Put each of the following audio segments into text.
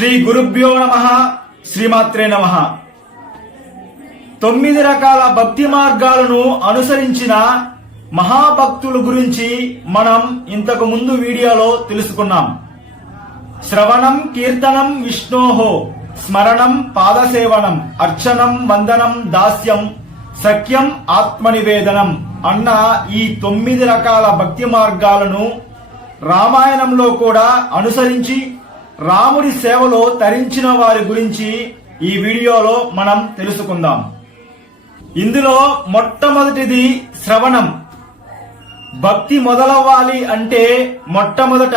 శ్రీ గురుభ్యో నమః. శ్రీమాత్రే నమః. 9 రకాల భక్తి మార్గాలను అనుసరించిన మహాభక్తుల గురించి మనం ఇంతకు ముందు వీడియోలో తెలుసుకున్నాం. శ్రవణం కీర్తనం విష్ణోహో, స్మరణం పాదసేవనం, అర్చనం వందనం దాస్యం, సఖ్యం ఆత్మనివేదనం అన్న ఈ 9 రకాల భక్తి మార్గాలను రామాయణంలో కూడా అనుసరించి రాముడి సేవలో తరించిన వారి గురించి ఈ వీడియోలో మనం తెలుసుకుందాం. ఇందులో మొట్టమొదటిది శ్రవణం. భక్తి మొదలవ్వాలి అంటే మొట్టమొదట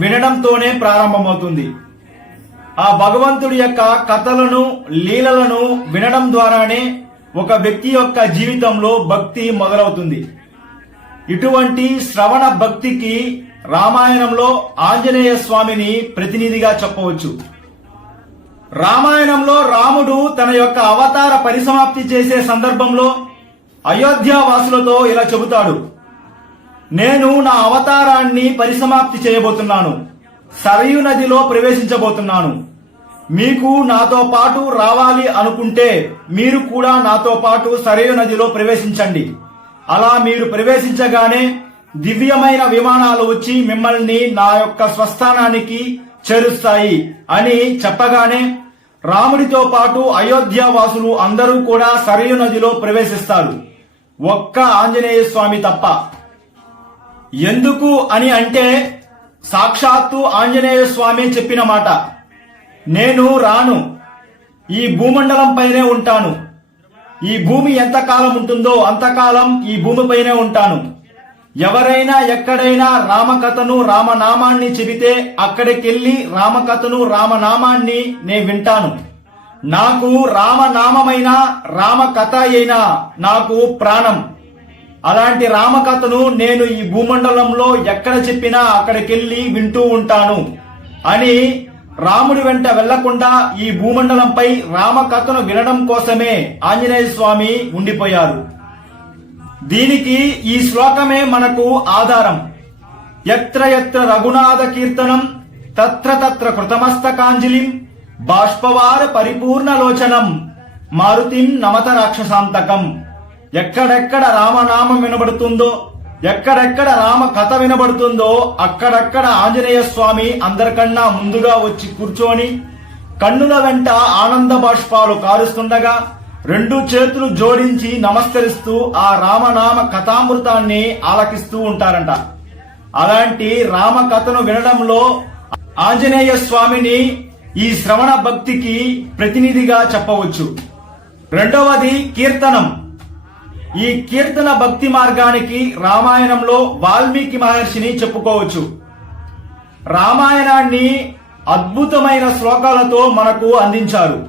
వినడంతోనే ప్రారంభమవుతుంది. ఆ భగవంతుడి యొక్క కథలను లీలలను వినడం ద్వారానే ఒక వ్యక్తి యొక్క జీవితంలో భక్తి మొదలవుతుంది. ఇటువంటి శ్రవణ భక్తికి రామాయణంలో ఆంజనేయ స్వామిని ప్రతినిధిగా చెప్పవచ్చు. రామాయణంలో రాముడు తన యొక్క అవతార పరిసమాప్తి చేసే సందర్భంలో అయోధ్య వాసులతో ఇలా చెబుతాడు: నేను నా అవతారాన్ని పరిసమాప్తి చేయబోతున్నాను, సరయు నదిలో ప్రవేశించబోతున్నాను. మీకు నాతో పాటు రావాలి అనుకుంటే మీరు కూడా నాతో పాటు సరయు నదిలో ప్రవేశించండి. అలా మీరు ప్రవేశించగానే దివ్యమైన విమానాలు వచ్చి మిమ్మల్ని నా యొక్క స్వస్థానానికి చేరుస్తాయి అని చెప్పగానే రాముడితో పాటు అయోధ్య వాసులు అందరూ కూడా సరయు నదిలో ప్రవేశిస్తారు, ఒక్క ఆంజనేయ స్వామి తప్ప. ఎందుకు అని అంటే సాక్షాత్తు ఆంజనేయ స్వామి చెప్పిన మాట: నేను రాను, ఈ భూమండలం పైనే ఉంటాను. ఈ భూమి ఎంతకాలం ఉంటుందో అంతకాలం ఈ భూమిపైనే ఉంటాను. ఎవరైనా ఎక్కడైనా రామకథను రామనామాన్ని చెబితే అక్కడికెళ్లి రామకథను రామనామాన్ని నే వింటాను. నాకు రామనామమైనా రామకథ అయినా నాకు ప్రాణం. అలాంటి రామకథను నేను ఈ భూమండలంలో ఎక్కడ చెప్పినా అక్కడికెళ్లి వింటూ ఉంటాను అని రాముడి వెంట వెళ్లకుండా ఈ భూమండలంపై రామకథను వినడం కోసమే ఆంజనేయ స్వామి ఉండిపోయారు. దీనికి ఈ శ్లోకమే మనకు ఆధారం. యత్ర యత్ర రఘునాథ కీర్తనం తత్ర తత్ర కృతమస్తకాంజలిం బాష్పవార పరిపూర్ణలోచనం మారుతిం నమత రాక్షసాంతకం. ఎక్కడెక్కడ రామనామం వినబడుతుందో, ఎక్కడెక్కడ రామ కథ వినబడుతుందో అక్కడక్కడ ఆంజనేయ స్వామి అందరికన్నా ముందుగా వచ్చి కూర్చొని కన్నుల వెంట ఆనంద బాష్పాలు కారుస్తుండగా 2 చేతులు జోడించి నమస్కరిస్తూ ఆ రామనామ కథామృతాన్ని ఆలకిస్తూ ఉంటారంట. అలాంటి రామ కథను వినడంలో ఆంజనేయ స్వామిని ఈ శ్రవణ భక్తికి ప్రతినిధిగా చెప్పవచ్చు. రెండవది కీర్తనం. ఈ కీర్తన భక్తి మార్గానికి రామాయణంలో వాల్మీకి మహర్షిని చెప్పుకోవచ్చు. రామాయణాన్ని అద్భుతమైన శ్లోకాలతో మనకు అందించారు.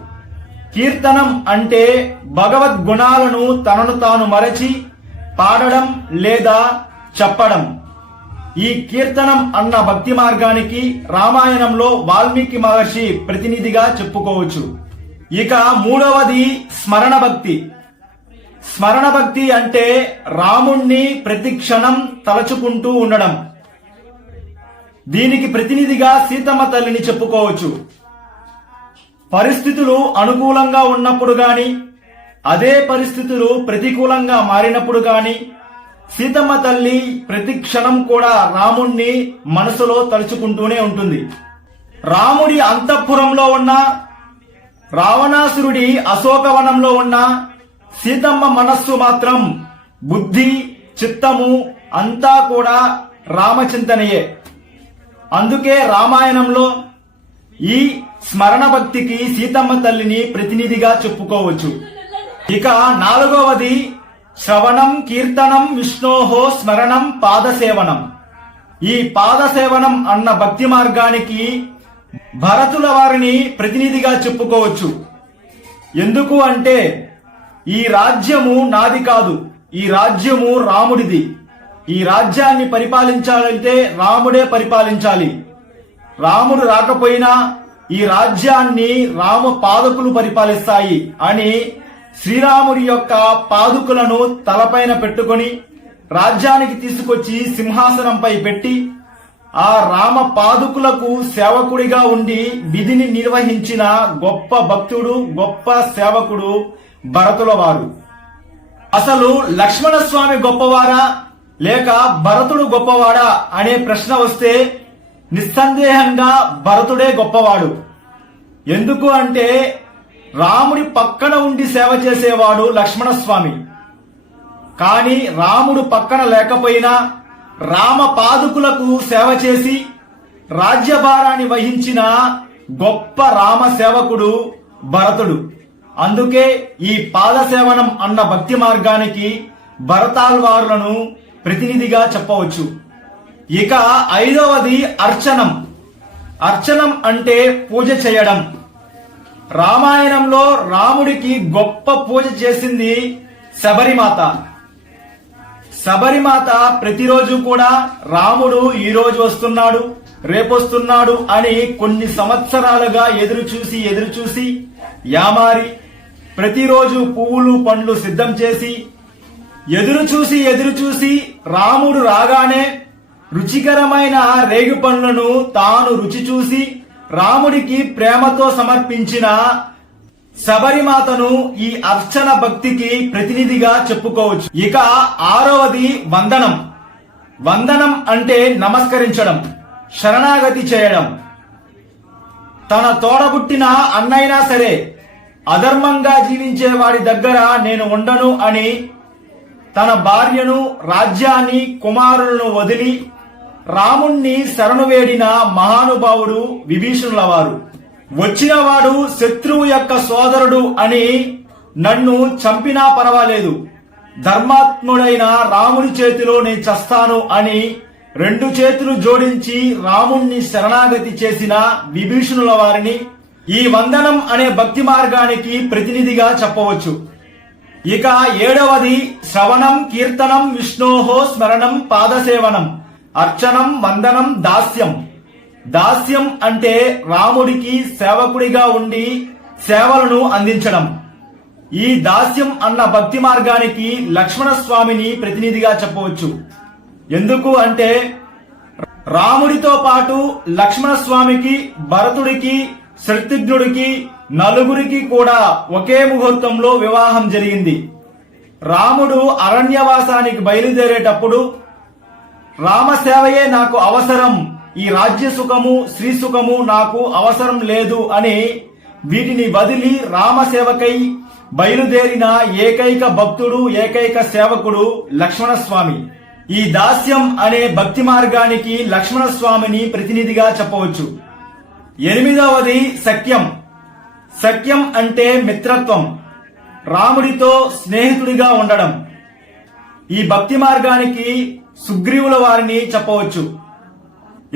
కీర్తనం అంటే భగవద్గుణాలను తనను తాను మరచి పాడడం లేదా చెప్పడం. ఈ కీర్తనం అన్న భక్తి మార్గానికి రామాయణంలో వాల్మీకి మహర్షి ప్రతినిధిగా చెప్పుకోవచ్చు. ఇక మూడవది స్మరణ భక్తి. స్మరణ భక్తి అంటే రాముణ్ణి ప్రతి క్షణం తలచుకుంటూ ఉండడం. దీనికి ప్రతినిధిగా సీతమ్మ తల్లిని చెప్పుకోవచ్చు. పరిస్థితులు అనుకూలంగా ఉన్నప్పుడు గాని, అదే పరిస్థితులు ప్రతికూలంగా మారినప్పుడు గాని సీతమ్మ తల్లి ప్రతి క్షణం కూడా రాముణ్ణి మనసులో తలుచుకుంటూనే ఉంటుంది. రాముడి అంతఃపురంలో ఉన్న, రావణాసురుడి అశోకవనంలో ఉన్న సీతమ్మ మనస్సు మాత్రం బుద్ధి చిత్తము అంతా కూడా రామచింతనయే. అందుకే రామాయణంలో ఈ స్మరణ భక్తికి సీతమ్మ తల్లిని ప్రతినిధిగా చెప్పుకోవచ్చు. ఇక నాలుగవది శ్రవణం కీర్తనం విష్ణోహో, స్మరణం పాదసేవనం. ఈ పాదసేవనం అన్న భక్తి మార్గానికి భరతుల వారిని ప్రతినిధిగా చెప్పుకోవచ్చు. ఎందుకు అంటే ఈ రాజ్యము నాది కాదు, ఈ రాజ్యము రాముడిది. ఈ రాజ్యాన్ని పరిపాలించాలంటే రాముడే పరిపాలించాలి. రాముడు రాకపోయినా ఈ రాజ్యాన్ని రామ పాదుకులు పరిపాలిస్తాయి అని శ్రీరాముడి యొక్క పాదుకులను తలపైన పెట్టుకొని రాజ్యానికి తీసుకొచ్చి సింహాసనంపై పెట్టి ఆ రామ పాదుకులకు సేవకుడిగా ఉండి విధిని నిర్వహించిన గొప్ప భక్తుడు, గొప్ప సేవకుడు భరతుల వారు. అసలు లక్ష్మణస్వామి గొప్పవారా లేక భరతుడు గొప్పవాడా అనే ప్రశ్న వస్తే నిస్సందేహంగా భరతుడే గొప్పవాడు. ఎందుకు అంటే రాముడి పక్కన ఉండి సేవ చేసేవాడు లక్ష్మణస్వామి. కానీ రాముడు పక్కన లేకపోయినా రామ పాదుకులకు సేవ చేసి రాజ్యభారాన్ని వహించిన గొప్ప రామ సేవకుడు భరతుడు. అందుకే ఈ పాదసేవనం అన్న భక్తి మార్గానికి భరతాల్వారులను ప్రతినిధిగా చెప్పవచ్చు. ఇక 5వది అర్చనం. అర్చనం అంటే పూజ చేయడం. రామాయణంలో రాముడికి గొప్ప పూజ చేసింది శబరిమాత. శబరిమాత ప్రతిరోజు కూడా రాముడు ఈ రోజు వస్తున్నాడు, రేపొస్తున్నాడు అని కొన్ని సంవత్సరాలుగా ఎదురు చూసి యామారి ప్రతిరోజు పువ్వులు పండ్లు సిద్ధం చేసి ఎదురు చూసి రాముడు రాగానే రుచికరమైన రేగు పండ్లను తాను రుచి చూసి రాముడికి ప్రేమతో సమర్పించిన శబరిమాతను ఈ అర్చన భక్తికి ప్రతినిధిగా చెప్పుకోవచ్చు. ఇక 6వది వందనం. వందనం అంటే నమస్కరించడం, శరణాగతి చేయడం. తన తోడబుట్టిన అన్నైనా సరే అధర్మంగా జీవించే వాడి దగ్గర నేను ఉండను అని తన భార్యను, రాజ్యాన్ని, కుమారులను వదిలి రాముణ్ణి శరణు వేడిన మహానుభావుడు విభీషణుల వారు. వచ్చినవాడు శత్రువు యొక్క సోదరుడు అని నన్ను చంపినా పర్వాలేదు, ధర్మాత్ముడైన రాముని చేతిలో నేను చస్తాను అని 2 చేతులు జోడించి రాముణ్ణి శరణాగతి చేసిన విభీషణుల వారిని ఈ వందనం అనే భక్తి మార్గానికి ప్రతినిధిగా చెప్పవచ్చు. ఇక 7వది శ్రవణం, కీర్తనం, విష్ణోహో స్మరణం, పాదసేవనం, అర్చనం, వందనం, దాస్యం. దాస్యం అంటే రాముడికి సేవకుడిగా ఉండి సేవలను అందించడం. ఈ దాస్యం అన్న భక్తి మార్గానికి లక్ష్మణస్వామిని ప్రతినిధిగా చెప్పవచ్చు. ఎందుకు అంటే రాముడితో పాటు లక్ష్మణస్వామికి, భరతుడికి, శత్రుఘ్నుడికి నలుగురికి కూడా ఒకే ముహూర్తంలో వివాహం జరిగింది. రాముడు అరణ్యవాసానికి బయలుదేరేటప్పుడు రామసేవయే నాకు అవసరం, ఈ రాజ్య సుఖము, శ్రీ సుఖము నాకు అవసరం లేదు అని వీటిని వదిలి రామసేవకై బయలుదేరిన ఏకైక భక్తుడు, ఏకైక సేవకుడు లక్ష్మణస్వామి. ఈ దాస్యం అనే భక్తి మార్గానికి లక్ష్మణస్వామిని ప్రతినిధిగా చెప్పవచ్చు. 8వది సఖ్యం. సఖ్యం అంటే మిత్రత్వం, రాముడితో స్నేహితుడిగా ఉండడం. ఈ భక్తి మార్గానికి సుగ్రీవుల వారిని చెప్పవచ్చు.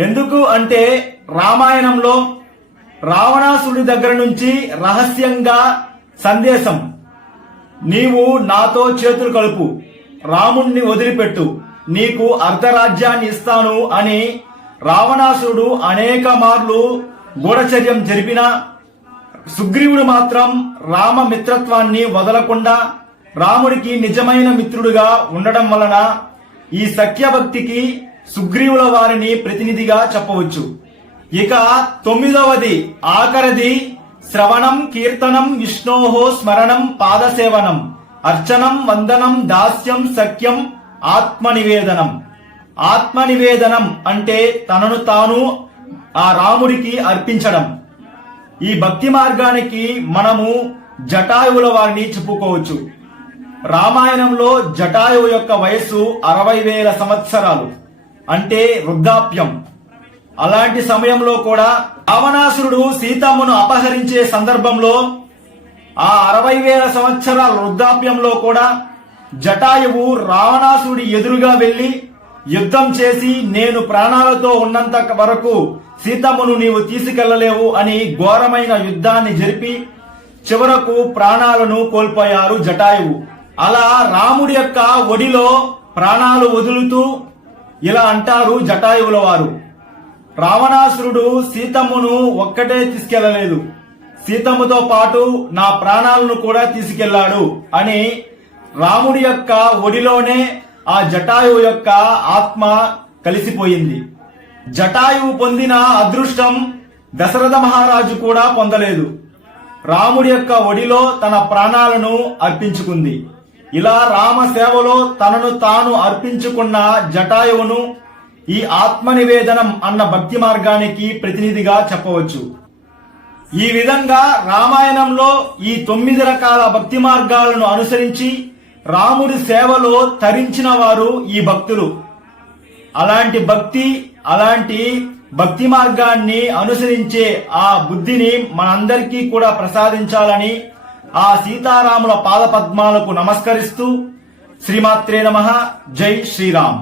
ఎందుకు అంటే రామాయణంలో రావణాసుడి దగ్గర నుంచి రహస్యంగా సందేశం, నీవు నాతో చేతులు కలుపు, రాముణ్ణి వదిలిపెట్టు, నీకు అర్ధరాజ్యాన్ని ఇస్తాను అని రావణాసుడు అనేక మార్లు గూఢచర్యం జరిపినా సుగ్రీవుడు మాత్రం రామ మిత్రత్వాన్ని వదలకుండా రాముడికి నిజమైన మిత్రుడుగా ఉండడం వలన ఈ సఖ్యభక్తికి సుగ్రీవుల వారిని ప్రతినిధిగా చెప్పవచ్చు. ఇక 9వది ఆఖరిది శ్రవణం, కీర్తనం, విష్ణోహో స్మరణం, పాదసేవనం, అర్చనం, వందనం, దాస్యం, సఖ్యం, ఆత్మనివేదనం. ఆత్మనివేదనం అంటే తనను తాను ఆ రాముడికి అర్పించడం. ఈ భక్తి మార్గానికి మనము జటాయువుల వారిని చెప్పుకోవచ్చు. రామాయణంలో జటాయువు యొక్క వయస్సు 60,000 సంవత్సరాలు, అంటే వృద్ధాప్యం. అలాంటి సమయంలో కూడా రావణాసురుడు సీతమ్మను అపహరించే సందర్భంలో ఆ 60,000 సంవత్సరాల వృద్ధాప్యంలో కూడా జటాయువు రావణాసురుడి ఎదురుగా వెళ్లి యుద్ధం చేసి నేను ప్రాణాలతో ఉన్నంత వరకు సీతమ్మను నీవు తీసుకెళ్లలేవు అని ఘోరమైన యుద్ధాన్ని జరిపి చివరకు ప్రాణాలను కోల్పోయారు జటాయువు. అలా రాముడి యొక్క ఒడిలో ప్రాణాలు వదులుతూ ఇలా అంటారు జటాయువుల వారు, రావణాసురుడు సీతమ్మను ఒక్కటే తీసుకెళ్లలేదు, సీతమ్మతో పాటు నా ప్రాణాలను కూడా తీసుకెళ్లాడు అని రాముడి యొక్క ఒడిలోనే ఆ జటాయువు యొక్క ఆత్మ కలిసిపోయింది. జటాయువు పొందిన అదృష్టం దశరథ మహారాజు కూడా పొందలేదు. రాముడి యొక్క ఒడిలో తన ప్రాణాలను అర్పించుకుంది. ఇలా రామ సేవలో తనను తాను అర్పించుకున్న జటాయువును ఈ ఆత్మనివేదనం అన్న భక్తి మార్గానికి ప్రతినిధిగా చెప్పవచ్చు. ఈ విధంగా రామాయణంలో ఈ 9 రకాల భక్తి మార్గాలను అనుసరించి రాముడి సేవలో తరించిన వారు ఈ భక్తులు. అలాంటి భక్తి మార్గాన్ని అనుసరించే ఆ బుద్ధిని మనందరికీ కూడా ప్రసాదించాలని ఆ సీతారాముల పాదపద్మాలకు నమస్కరిస్తూ శ్రీమాత్రే నమః. జై శ్రీరామ్.